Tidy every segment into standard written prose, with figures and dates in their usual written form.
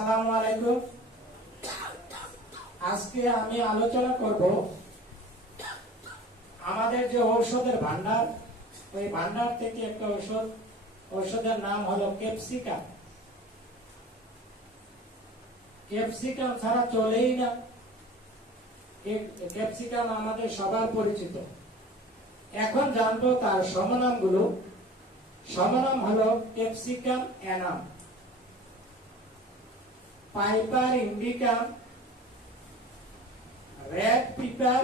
আসসালামু আলাইকুম। আজকে আমি আলোচনা করব আমাদের যে ঔষধের ভান্ডার, ওই ভান্ডার থেকে একটা ঔষধের নাম হলো ক্যাপসিকাম। ক্যাপসিকাম ছাড়া চলেই না। ক্যাপসিকাম আমাদের সবার পরিচিত। এখন জানবো তার সমনামগুলো। সমনাম হলো capsicum annuum, piper indicum, red pepper,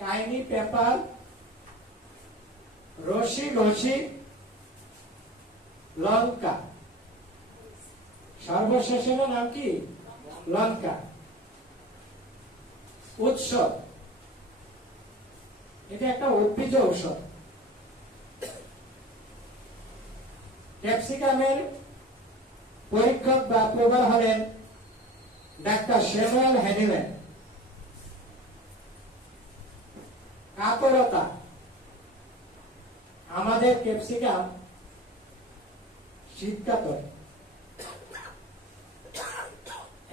cayenne pepper, রসি রসি, লঙ্কা। সর্বশেষের নাম কি? লঙ্কা। উৎস, এটা একটা উদ্ভিজ ঔষধ। ক্যাপসিকামের পরীক্ষক বা প্রভাব হলেন ডাক্তার স্যামুয়েল হ্যানিম্যান। কাতরতা, আমাদের ক্যাপসিকাম শীতকাতর।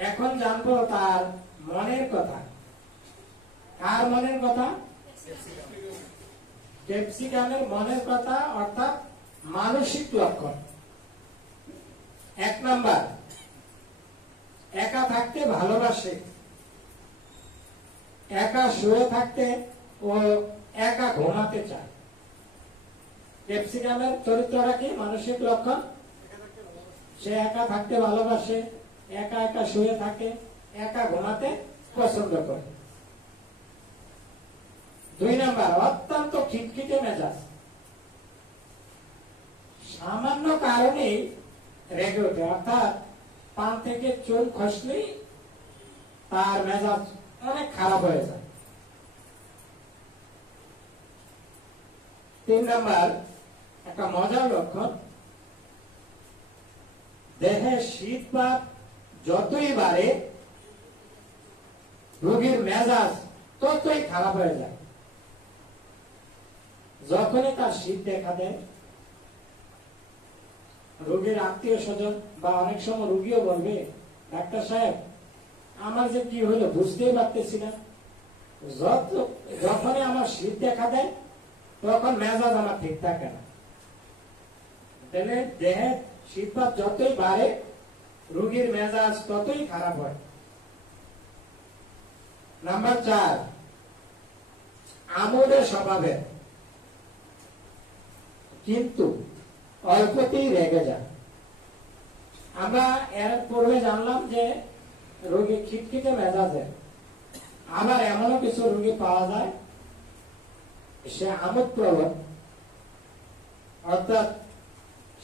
এখন জানবো তার মনের কথা। কার মনের কথা? ক্যাপসিকামের মনের কথা, অর্থাৎ মানসিক লক্ষণ। 1 নাম্বার, একা থাকতে ভালোবাসে, একা শুয়ে থাকতে ও একা ঘুমাতে চায়। ক্যাপসিকামের চরিত্রটা কি? মানসিক লক্ষণ। সে একা থাকতে ভালোবাসে, একা একা শুয়ে থাকে, একা ঘুমাতে পছন্দ করে। 2 নাম্বার, অত্যন্ত খিটখিটে মেজাজ। সামান্য কারণেই রেগে ওঠে, অর্থাৎ পান থেকে চুল খসলেই তার মেজাজ অনেক খারাপ হয়ে যায়। 3 নাম্বার, একটা মজার লক্ষণ, দেহে শীত ভাব যতই বাড়ে রোগীর মেজাজ ততই খারাপ হয়ে যায়। যখনই তার শীত দেখা দেয়, রোগীর আত্মীয় স্বজন বা অনেক সময় রোগীও বলবে, ডাক্তার সাহেব আমার যে কি হলো বুঝতেই পারতেছি না, যখনই আমার শীত দেখা দেয় তখন মেজাজ আমার ঠিক থাকে না। তাহলে দেহে শীতভাব যতই বাড়ে রোগীর মেজাজ ততই খারাপ হয়। নাম্বার 4, আমোদে স্বভাবের, কিন্তু অল্পতেই রেগে যায়। আমরা এর পূর্বে জানলাম যে রোগী খিটখিটে মেজাজের। আবার এমনও কিছু রোগী পাওয়া যায় সে আমোদ প্রবণ, অর্থাৎ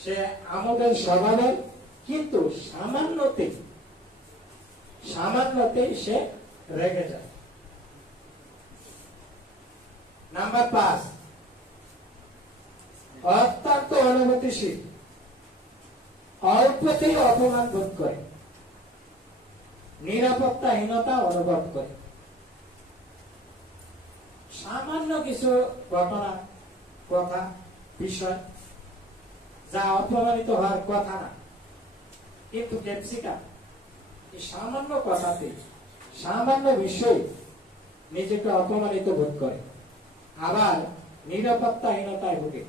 সে আমোদের স্বভাবের, কিন্তু সামান্যতেই সে রেগে যায়। নাম্বার 5, অত্যন্ত অনুভূতিশীল, অল্পতেই অপমান বোধ করে, নিরাপত্তাহীনতা অনুভব করে। সামান্য কিছু ঘটনা, কথা, বিষয় যা অপমানিত হওয়ার কথা না, কিন্তু ক্যাপসিকাম এই সামান্য কথাতে, সামান্য বিষয়ে নিজেকে অপমানিত বোধ করে, আবার নিরাপত্তাহীনতায় ভোগে।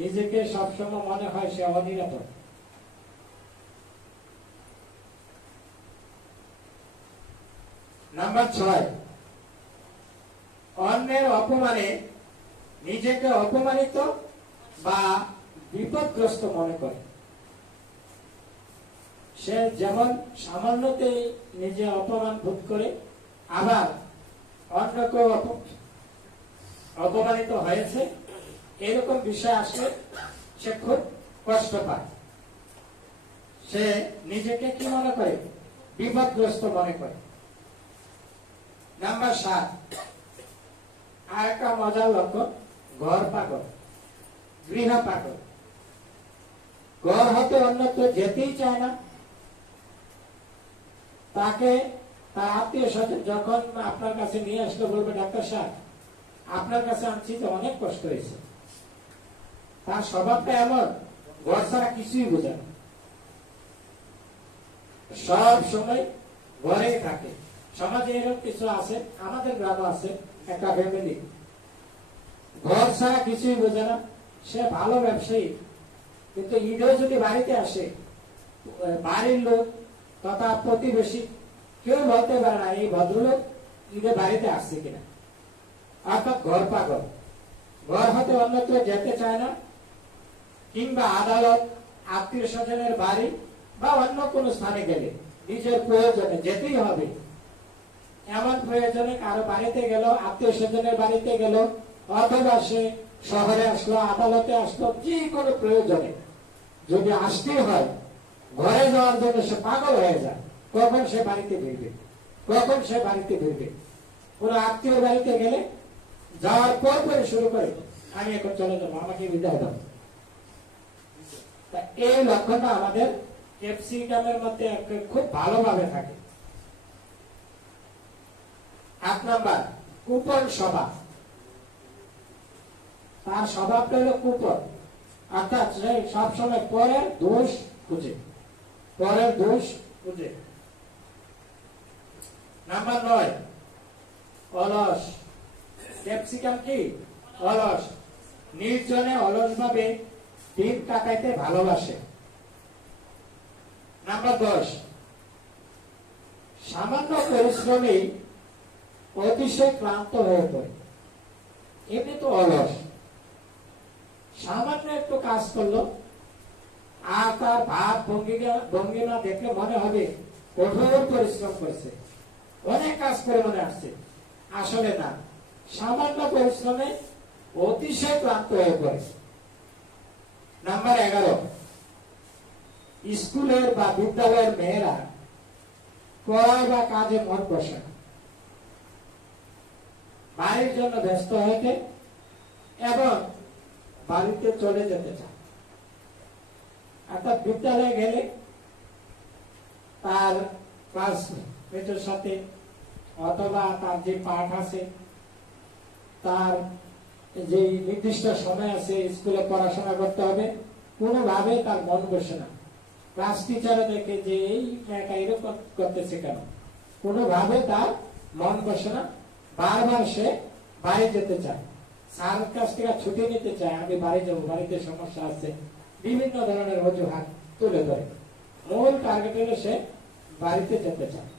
নিজেকে সবসময় মনে হয় সে অনিরাপদ। নাম্বার 6, অন্যের অপমানে নিজেকে অপমানিত বা বিপদগ্রস্ত মনে করে। সে যেমন সামান্যতেই নিজে অপমান বোধ করে, আবার অন্য কেউ অপমানিত হয়েছে এরকম বিষয় আসলে সে খুব কষ্ট পায়। সে নিজেকে কি মনে করে? বিপদগ্রস্ত মনে করে। নাম্বার 7, আর একটা মজার লক্ষণ, ঘর পাগল, গৃহ পাগল। ঘর হতে অন্যত্র যেতেই চায় না। তাকে তার আত্মীয় স্বজন যখন আপনার কাছে নিয়ে আসলে বলবে, ডাক্তার সাহেব আপনার কাছে আনছি তো অনেক কষ্ট হয়েছে। তার স্বভাবটা এমন, ঘর ছাড়া কিছুই বোঝে না। সব সময় ঘরেই থাকে। সমাজে এরকম কিছু আছে, আমাদের গ্রামে আছে একটা ফ্যামিলি, ঘর ছাড়া কিছুই বোঝে না, সে ভালো ব্যবসায়ী, কিন্তু ঈদেও যদি বাড়িতে আসে বাড়ির লোক তথা প্রতিবেশী কেউ বলতে পারে না এই ভদ্রলোক ঈদে বাড়িতে আসছে কিনা। অর্থাৎ ঘর পাগল, ঘর হতে অন্যত্র যেতে চায় না, কিংবা আদালত, আত্মীয় স্বজনের বাড়ি বা অন্য কোনো স্থানে গেলে নিজের প্রয়োজনে যেতেই হবে। এমন প্রয়োজনে কারো বাড়িতে গেল, আত্মীয় স্বজনের বাড়িতে গেল, অথবা সে শহরে আসলো, আদালতে আসলো, যে কোনো প্রয়োজনে যদি আসতেই হয়, ঘরে যাওয়ার জন্য সে পাগল হয়ে যায়। কখন সে বাড়িতে ফিরবে, কখন সে বাড়িতে ফিরবে। কোনো আত্মীয় বাড়িতে গেলে যাওয়ার পর পরে শুরু করে আমি এখন চলে যাবো, আমাকে বিদায় দাও। এই লক্ষণটা আমাদের ক্যাপসিকামের মধ্যে খুব ভালোভাবে থাকে। 8 নাম্বার, কুপন স্বভাব। তার স্বভাবটা হলো কুপন, অর্থাৎ সে সবসময় পরের দোষ খুঁজে, পরের দোষ খুঁজে। নাম্বার 9, অলস। ক্যাপসিকাম কি? অলস। নির্জনে অলস ভাবে দিন কাটাইতে ভালোবাসে। নাম্বার 10, সামান্য পরিশ্রমে অতিশয় ক্লান্ত হয়ে পড়ে। এমনি তো অলস, সামান্য একটু কাজ করলো আর তার ভাব ভঙ্গিমা দেখলে মনে হবে কঠোর পরিশ্রম করেছে, অনেক কাজ করে মনে আসছে। আসলে না, সামান্য পরিশ্রমে অতিশয় ক্লান্ত হয়ে পড়ে। নাম্বার 11, স্কুলের বা বিদ্যালয়ের মেয়েরা পড়ায় বা কাজে মন বসে না, বাড়ির জন্য ব্যস্ত হয়ে এবং বাড়িতে চলে যেতে চায়। অর্থাৎ বিদ্যালয়ে গেলে তার ক্লাসমেটের সাথে অথবা তার যে পাঠ আছে, তার যে নির্দিষ্ট সময় আছে স্কুলে পড়াশোনা করতে হবে, কোনোভাবে তার মন বসে না। ক্লাস টিচারও দেখে যে এই মেয়েটা এরকম করতেছে কেন, কোনোভাবে তার মন বসে না। বারবার সে বাড়ি যেতে চায়, স্যারের কাছ থেকে ছুটি নিতে চায়, আমি বাড়ি যাবো, বাড়িতে সমস্যা আছে, বিভিন্ন ধরনের অজুহাত তুলে ধরে। মূল টার্গেট হলে সে বাড়িতে যেতে চায়।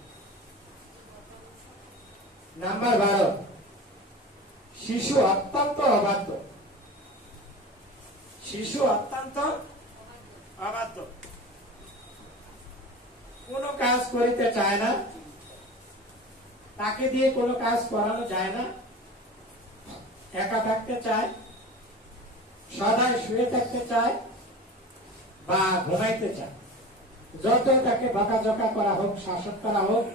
নাম্বার 12, শিশু অত্যন্ত অবাধ্য। শিশু অত্যন্ত অবাধ্য, কোনো কাজ করিতে চায় না, তাকে দিয়ে কোনো কাজ করানো যায় না, একা থাকতে চায়, সদাই শুয়ে থাকতে চায় বা ঘুমাইতে চায়। যত তাকে বকাঝকা করা হোক, শাসন করা হোক,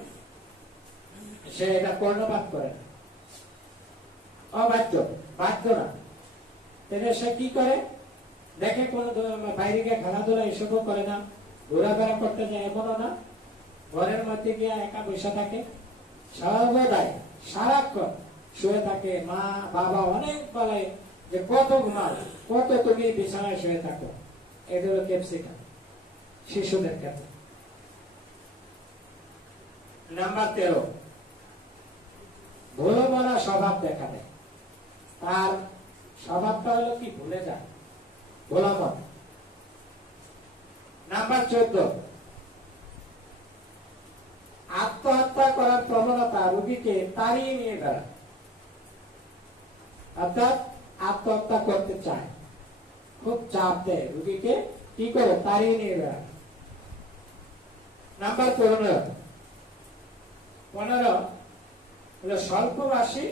সে এটা কর্ণপাত করে না। অবাধ্য, বাধ্য না। তাহলে সে কি করে? দেখে কোন বাইরে গিয়ে খেলাধুলা এসবও করে না, ঘোরাফেরা করতে যায় এমনও না, ঘরের মধ্যে গিয়ে একা বসে থাকে, সর্বদাই সারাক্ষণ শুয়ে থাকে। মা বাবা অনেক বলে যে কত ঘুমাও, কত তুমি বিছানায় শুয়ে থাকো। এটা হলো ক্যাপসিকাম শিশুদের ক্ষেত্রে। নাম্বার 13, ভুলো বলা স্বভাব দেখা দেয়। তার স্বভাবটা হলো কি? ভুলে যায়, ভোলা মন। নাম্বার 14, আত্মহত্যা করার প্রবণতা রোগীকে তাড়িয়ে নিয়ে বেড়ায়। অর্থাৎ আত্মহত্যা করতে চায়, খুব চাপ দেয় রোগীকে, কি করে? তাড়িয়ে নিয়ে বেড়ায়। নাম্বার 15 হলো স্বল্পভাষী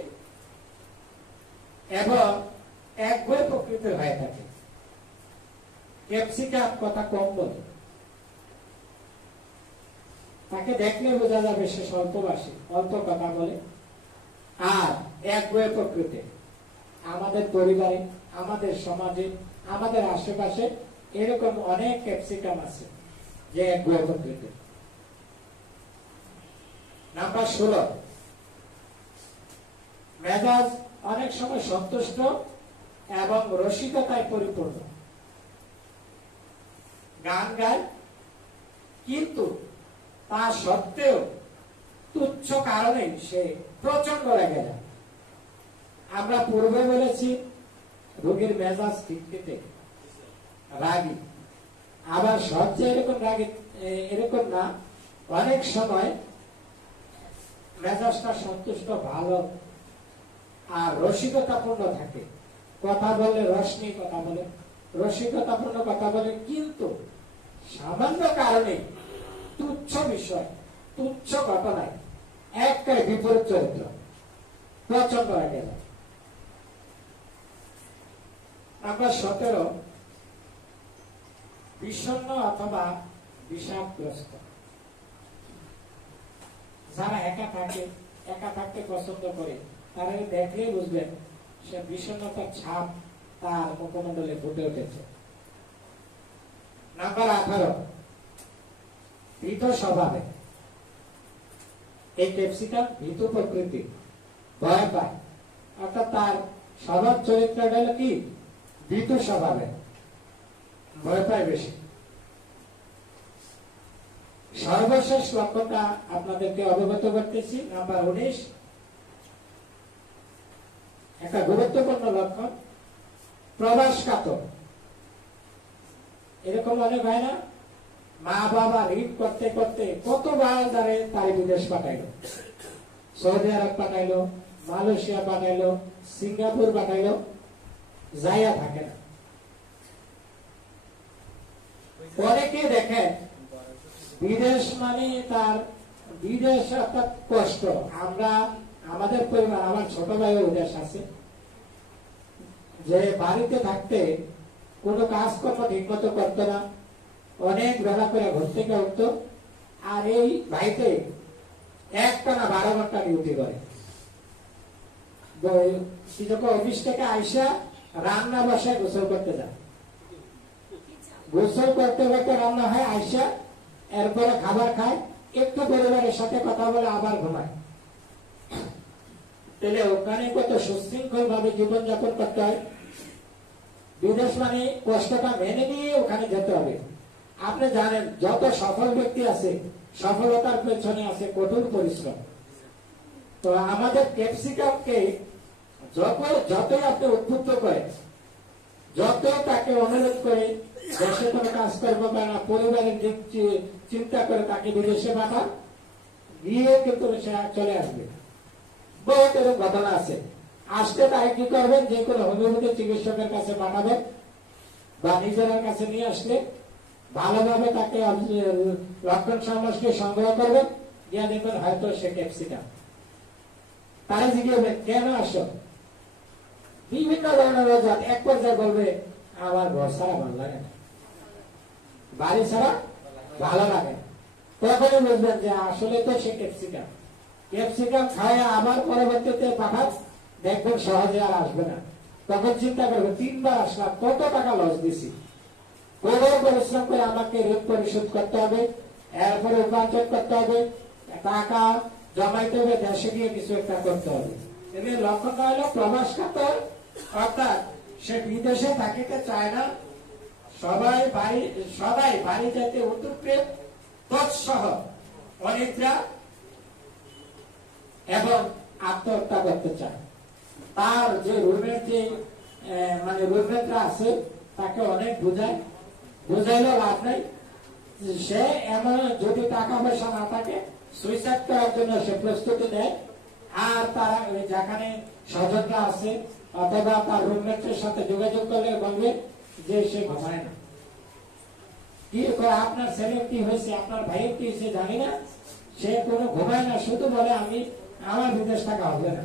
এবং একগুঁয়ে প্রকৃতির হয়ে থাকে। ক্যাপসিকাম কথা কম বলে, তাকে দেখলে বোঝা যাবে সে স্বল্পভাষী, অল্প কথা বলে আর একগুঁয়ে প্রকৃতি। আমাদের পরিবারে, আমাদের সমাজে, আমাদের আশেপাশে এরকম অনেক ক্যাপসিকাম আছে যে একগুঁয়ে প্রকৃতি। নাম্বার 16, মেজাজ অনেক সময় সন্তুষ্ট এবং রসিকতায় পরিপূর্ণ। গান গায় কিন্তু তা সত্ত্বেও তুচ্ছ কারণে সে প্রচন্ড রেগে যায়। আমরা পূর্বে বলেছি রোগীর মেজাজ খিটখিটে রাগী, আবার সবচেয়ে এরকম রাগী এরকম না, অনেক সময় মেজাজটা সন্তুষ্ট ভালো আর রসিকতাপূর্ণ থাকে, কথা বলে রস নিয়ে কথা বলে, রসিকতাপূর্ণ কথা বলে, কিন্তু সামান্য কারণে তুচ্ছ বিষয় তুচ্ছ ঘটনায় একটাই বিপরীত চরিত্র, প্রচন্ড রেগে যায়। নাম্বার 17, বিষণ্ণ অথবা বিষাদগ্রস্ত। যারা একা থাকতে পছন্দ করে তারা দেখলেই বুঝবেন সে বিষণ্ণতার ছাপ তার মুখমণ্ডলে ফুটে উঠেছে। নাম্বার 18, ভীত স্বভাবে। এই ক্যাপসিকাম ভীতু প্রকৃতি, ভয় পায়, অর্থাৎ তার স্বভাব চরিত্রটা হলো কি ভীতু স্বভাবে, ভয় পায় বেশি। সর্বশেষ লক্ষণটা আপনাদেরকে অবগত করতেছি, নাম্বার 19, একটা গুরুত্বপূর্ণ লক্ষণ, প্রবাসকাতর। এরকম অনেক হয় না, মা বাবা ঋণ করতে করতে কতবার তার বিদেশ পাঠাইলো, সৌদি আরব পাঠাইলো, মালয়েশিয়া পাঠাইলো, সিঙ্গাপুর পাঠাইলো, যাইয়া থাকে না। অনেকে দেখেন বিদেশ মানে তার বিদেশ অর্থাৎ কষ্ট। আমরা আমাদের পরিবার, আমার ছোট ভাইও বিদেশ আছে, যে বাড়িতে থাকতে কোনো কাজকর্ম ঠিক মতো করতো না, অনেক বেলা করে ঘর থেকে উঠতো, আর এই ভাইতে একটানা 12 ঘন্টা ডিউটি করে। যখন অফিস থেকে আইসা রান্না বসায় গোসল করতে যায়, গোসল করতে করতে রান্না হয়, আইসা এরপরে খাবার খায়, একটু পরিবারের সাথে কথা বলে আবার ঘুমায়। তাহলে ওখানে কত সুশৃঙ্খল ভাবে জীবনযাপন করতে হয়। বিদেশ মানে কষ্টটা মেনে নিয়ে ওখানে যেতে হবে। আপনি জানেন যত সফল ব্যক্তি আছে সফলতার পেছনে আছে কঠোর পরিশ্রম। তো আমাদের ক্যাপসিকামকে যতই আপনি উদ্বুদ্ধ করে, যত তাকে অনুরোধ করে দেশে কোনো কাজ করবো না, পরিবারের দিক চিন্তা করে তাকে বিদেশে পাঠান, গিয়ে কিন্তু সে চলে আসবে। বহুত এরকম ঘটনা আছে। আসতে তাই কি করবেন, যে কোনো হোমিওপ্যাথি চিকিৎসকের কাছে পাঠাবেন বা নিজের কাছে নিয়ে আসলে ভালোভাবে তাকে লক্ষণ সমষ্টি সংগ্রহ করবেন, গিয়ে দেখবেন হয়তো সে ক্যাপসিকাম। তারা জিজ্ঞাসা কেন আসো, বিভিন্ন ধরনের রোজাত, এক পর্যায়ে বলবে আমার ঘর ছাড়া ভালো লাগে না, বাড়ি ছাড়া ভালো লাগে না। তখনই বুঝবেন যে আসলে তো সে ক্যাপসিকাম। ক্যাপসিকাম খায় আবার পরবর্তীতে পাঠান, দেখবেন সহজে আর আসবে না। তখন চিন্তা করবে 3 বার আসলাম, কত টাকা লস দিছি, কত পরিশ্রম করে আমাকে ঋণ পরিশোধ করতে হবে, এরপরে উপার্জন করতে হবে, টাকা জমাইতে হবে, দেশে গিয়ে কিছু একটা করতে হবে। এদের লক্ষ্যটা হলো প্রবাসকাতর, অর্থাৎ সে বিদেশে থাকিতে চায় না, সবাই বাড়ি যেতে উদ্যোগে তৎসহ অনিদ্রা এবং আত্মহত্যা করতে চায়। তার যে রুমের যে রুমমেটরা আছে তাকে অনেক বুঝাইলেও লাভ নাই। সে এমন যদি টাকা পয়সা না থাকে সুইসাইড করার জন্য সে প্রস্তুতি দেয়। আর তারা যেখানে স্বজনরা আছে অথবা তার রুমমেটের সাথে যোগাযোগ করলে বলবে যে সে ঘুমায় না। কি আপনার ছেলে কি হয়েছে, আপনার ভাইয়ের কি হয়েছে জানি না, সে কোনো ঘুমায় না, শুধু বলে আমার বিদেশ থাকা হবে না,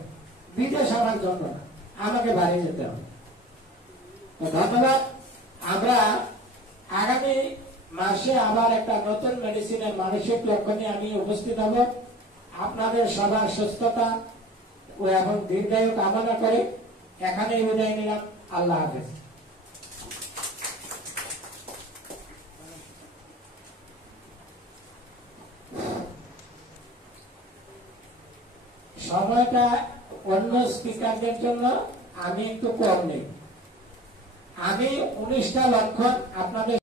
বিদেশ আমার জন্য না, আমাকে বাড়ি যেতে হবে। ধন্যবাদ। আমরা আগামী মাসে আবার একটা নতুন মেডিসিনের মানসিক লক্ষ্য নিয়ে আমি উপস্থিত হব। আপনাদের সবার সুস্থতা ও এবং দীর্ঘায়ু কামনা করে এখানেই বিদায় নিলাম। আল্লাহ হাফেজ। সময়টা অন্য স্পিকারদের জন্য আমি একটু কম নেই। আমি 19টা লক্ষণ আপনাদের